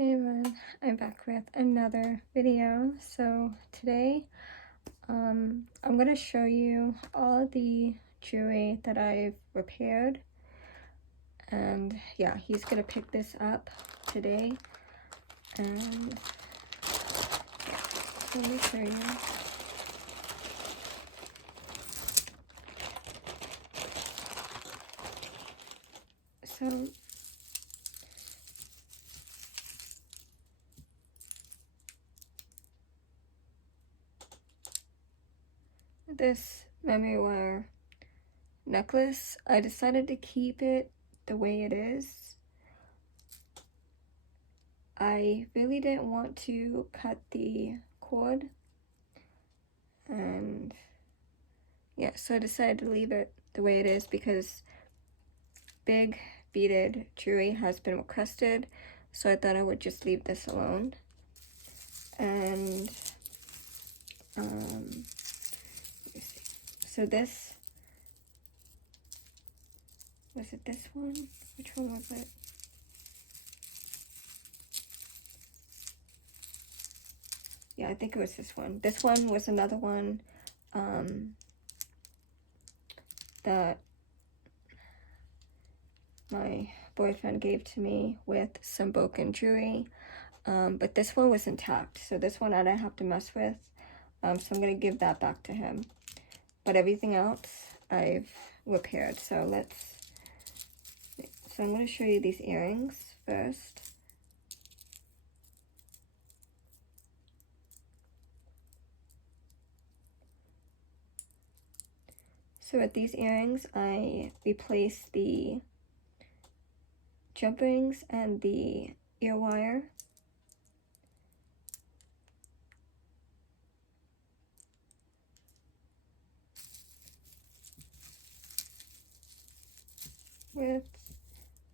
Hey everyone, I'm back with another video. So today I'm going to show you all the jewelry that I've repaired, and yeah, he's going to pick this up today. And yeah, so let me show you. So this memory wire necklace, I decided to keep it the way it is. I really didn't want to cut the cord, and yeah, so I decided to leave it the way it is because big beaded jewelry has been requested, so I thought I would just leave this alone. And let me see. So this, was it this one? Which one was it? Yeah, I think it was this one. This one was another one that my boyfriend gave to me with some broken jewelry. But this one was intact, so this one I didn't have to mess with. So I'm gonna give that back to him. But everything else I've repaired. So I'm gonna show you these earrings first. So with these earrings, I replaced the jump rings and the ear wire. With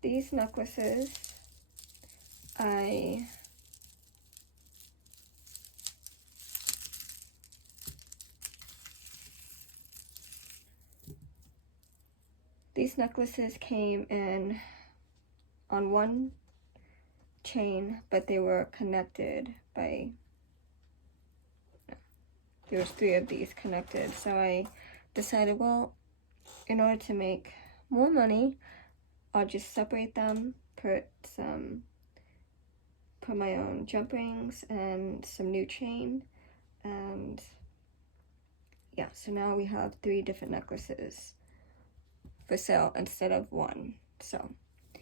these necklaces, these necklaces came in on one chain, but they were connected by, there was 3 of these connected. So I decided, well, in order to make more money, I'll just separate them, put my own jump rings and some new chain, and yeah, so now we have 3 different necklaces for sale instead of 1. So I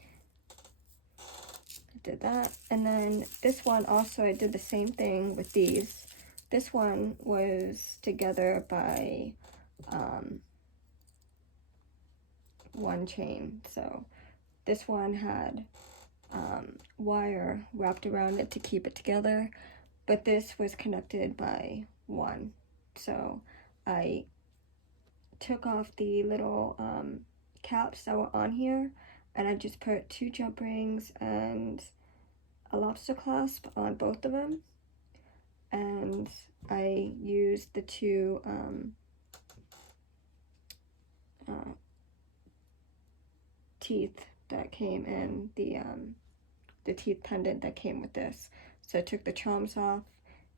did that. And then this one also, I did the same thing with these. This one was together by one chain. So this one had wire wrapped around it to keep it together, but this was connected by one. So I took off the little caps that were on here, and I just put 2 jump rings and a lobster clasp on both of them, and I used the 2 teeth that came in the teeth pendant that came with this. So I took the charms off,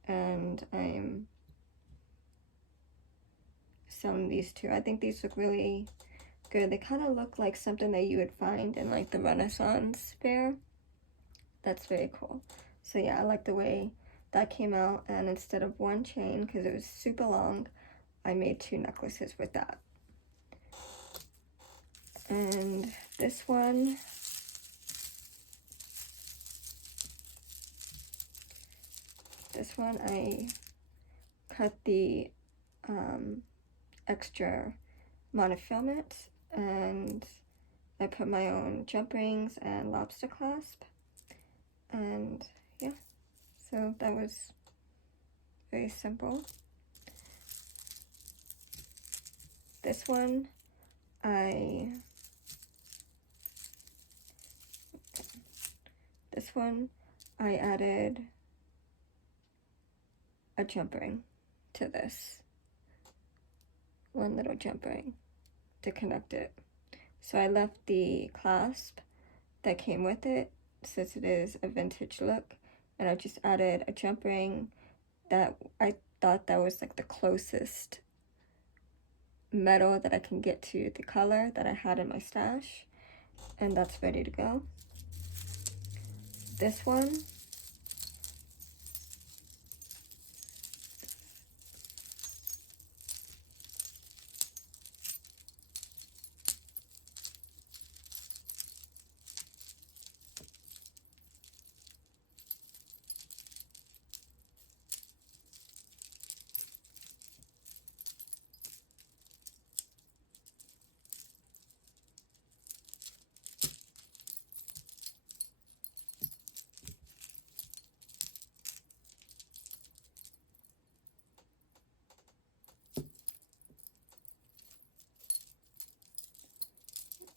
and I'm selling these 2. I think these look really good. They kind of look like something that you would find in like the Renaissance fair. That's very cool. So yeah, I like the way that came out, and instead of 1 chain, because it was super long, I made 2 necklaces with that. And this one, I cut the extra monofilament, and I put my own jump rings and lobster clasp, and yeah, so that was very simple. This one, I added a jump ring to this, 1 little jump ring to connect it. So I left the clasp that came with it since it is a vintage look. And I just added a jump ring that I thought that was like the closest metal that I can get to the color that I had in my stash. And that's ready to go. This one,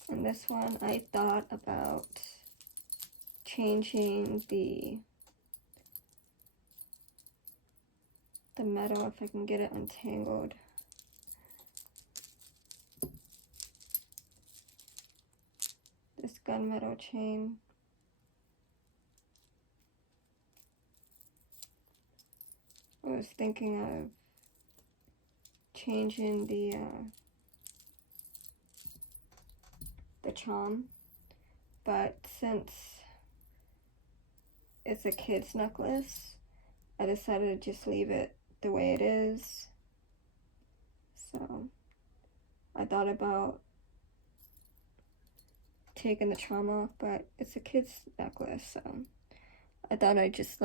and this one I thought about changing the metal if I can get it untangled. This gunmetal chain. I was thinking of changing the charm, but since it's a kid's necklace, I decided to just leave it the way it is. So I thought about taking the charm off, but it's a kid's necklace, so I thought I just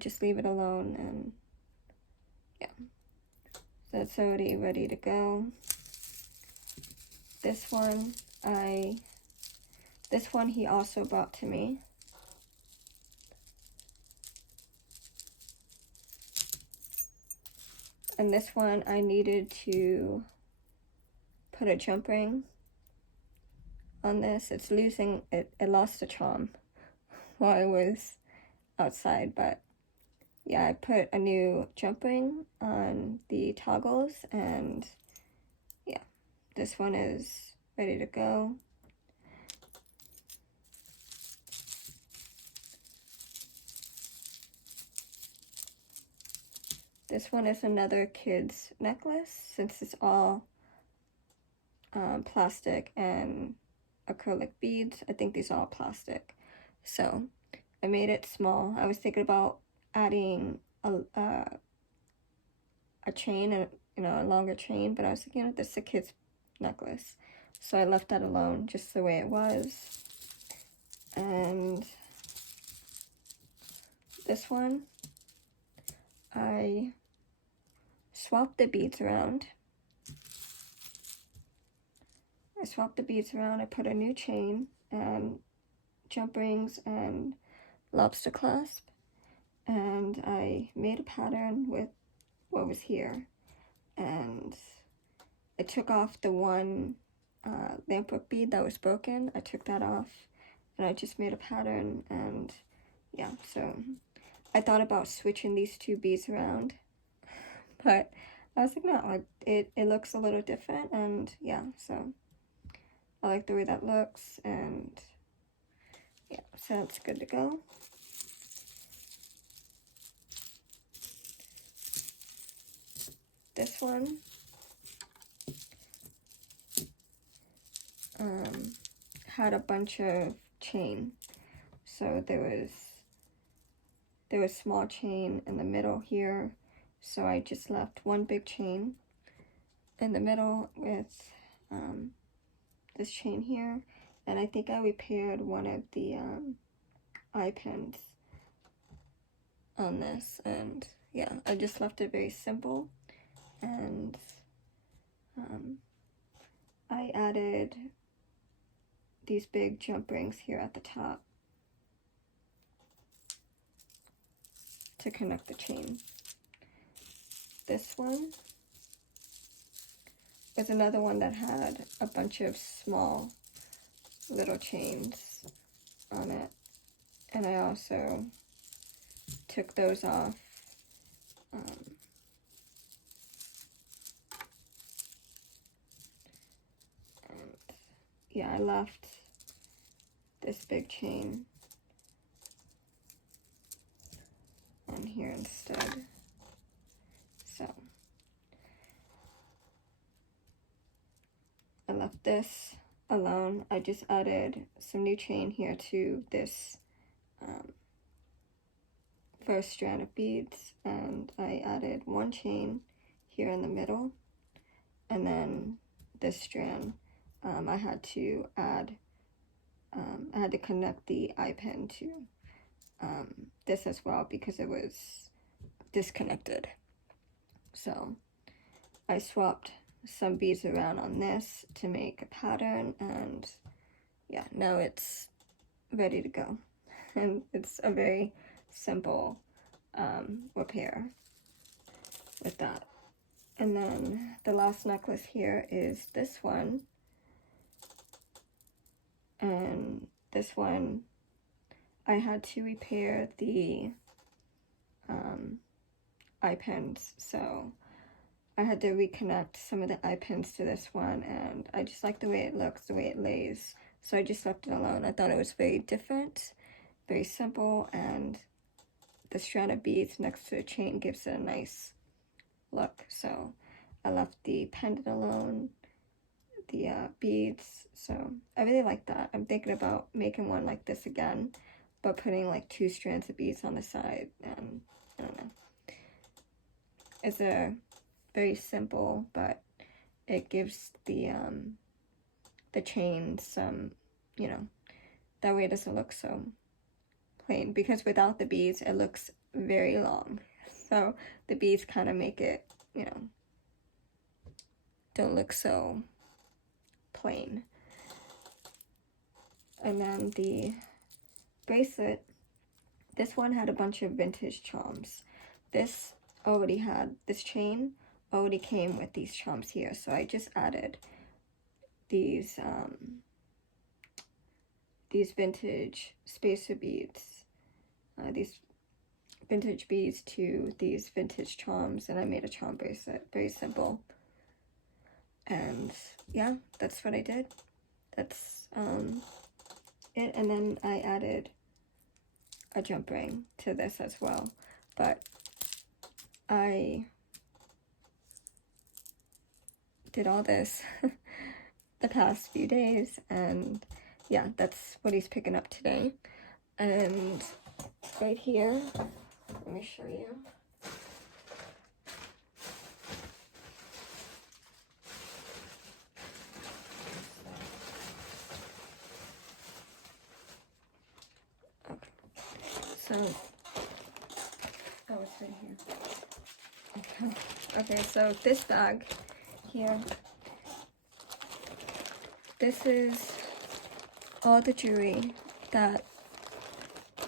just leave it alone. And yeah, that's already ready to go. This one he also brought to me. And this one I needed to put a jump ring on this. It's losing it lost the charm while I was outside, but yeah, I put a new jump ring on the toggles, and yeah, this one is ready to go. This one is another kid's necklace, since it's all plastic and acrylic beads. I think these are all plastic. So I made it small. I was thinking about adding a chain, a longer chain, but I was thinking, this is a kid's necklace. So I left that alone just the way it was. And this one, I swapped the beads around. I put a new chain and jump rings and lobster clasp, and I made a pattern with what was here, and I took off the one lampwick bead that was broken. I took that off, and I just made a pattern. And yeah, so I thought about switching these two beads around, but I was like, no, it looks a little different, and yeah, so I like the way that looks, and yeah, so it's good to go. This one, had a bunch of chain. So there was small chain in the middle here, so I just left one big chain in the middle with this chain here, and I think I repaired one of the eye pins on this, and yeah, I just left it very simple. And I added these big jump rings here at the top to connect the chain. This one is another one that had a bunch of small little chains on it, and I also took those off. And yeah, I left this big chain here instead. So I left this alone. I just added some new chain here to this first strand of beads, and I added one chain here in the middle, and then this strand I had to add, I had to connect the eye pin to this as well because it was disconnected. So I swapped some beads around on this to make a pattern, and yeah, now it's ready to go. And it's a very simple repair with that. And then the last necklace here is this one, and this one I had to repair the eye pins, so I had to reconnect some of the eye pins to this one, and I just like the way it looks, the way it lays, so I just left it alone. I thought it was very different, very simple, and the strand of beads next to the chain gives it a nice look. So I left the pendant alone, the beads, so I really like that. I'm thinking about making one like this again, but putting like 2 strands of beads on the side, and I don't know. It's a very simple, but it gives the chain some, you know, that way it doesn't look so plain, because without the beads it looks very long, so the beads kind of make it, you know, don't look so plain. And then the bracelet, this one had a bunch of vintage charms. This chain already came with these charms here, so I just added these vintage spacer beads, these vintage beads to these vintage charms, and I made a charm bracelet. Very simple. And yeah, that's what I did. That's it. And then I added a jump ring to this as well, but I did all this the past few days, and yeah, that's what he's picking up today. And right here, let me show you. So, oh, it's right here. Okay, so this bag here, this is all the jewelry that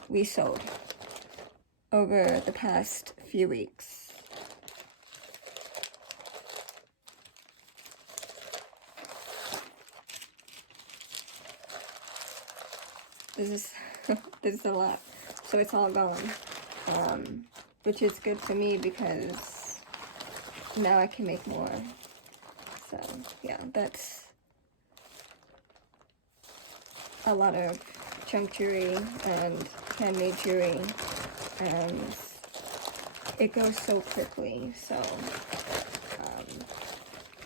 we sold over the past few weeks. This is a lot, so it's all gone, which is good for me because now I can make more. So yeah, that's a lot of junk jewelry and handmade jewelry, and it goes so quickly. So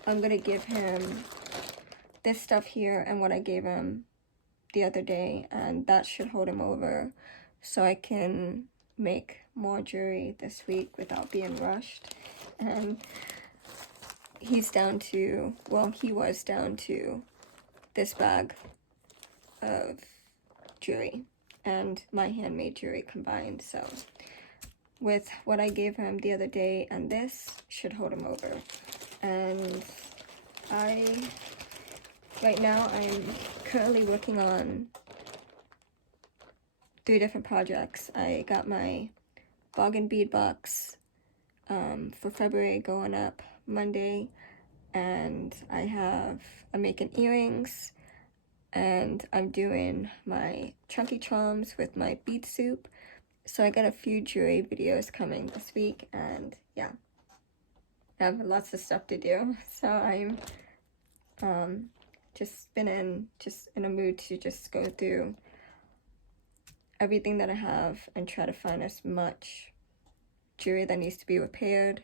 I'm gonna give him this stuff here and what I gave him the other day, and that should hold him over so I can make more jewelry this week without being rushed. And he's down to, well, he was down to this bag of jewelry and my handmade jewelry combined. So with what I gave him the other day and this should hold him over. And right now I'm currently working on 3 different projects. I got my Boggin bead box for February going up Monday, and I'm making earrings, and I'm doing my chunky charms with my bead soup. So I got a few jewelry videos coming this week, and yeah, I have lots of stuff to do. So I'm just been in a mood to just go through everything that I have and try to find as much jewelry that needs to be repaired,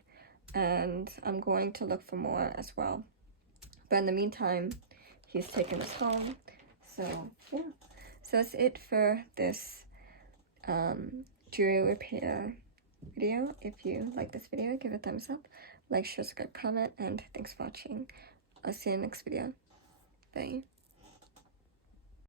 and I'm going to look for more as well. But in the meantime, he's taken us home. So yeah, so that's it for this jewelry repair video. If you like this video, give it a thumbs up, like, share, subscribe, comment, and thanks for watching. I'll see you in the next video. Bye.